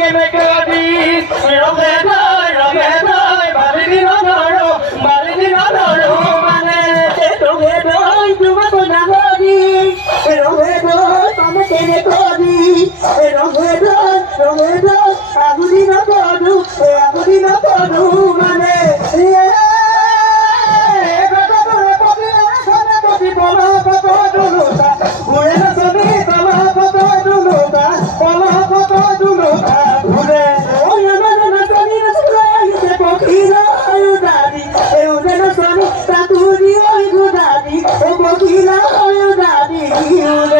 কেনে করি রবে নয় বাড়ি ধরো মানে রবে নয় তোমাকে না করি রবে নয় তুমি কেনে করি রবে নয় আগুনি না করু মানে Daddy,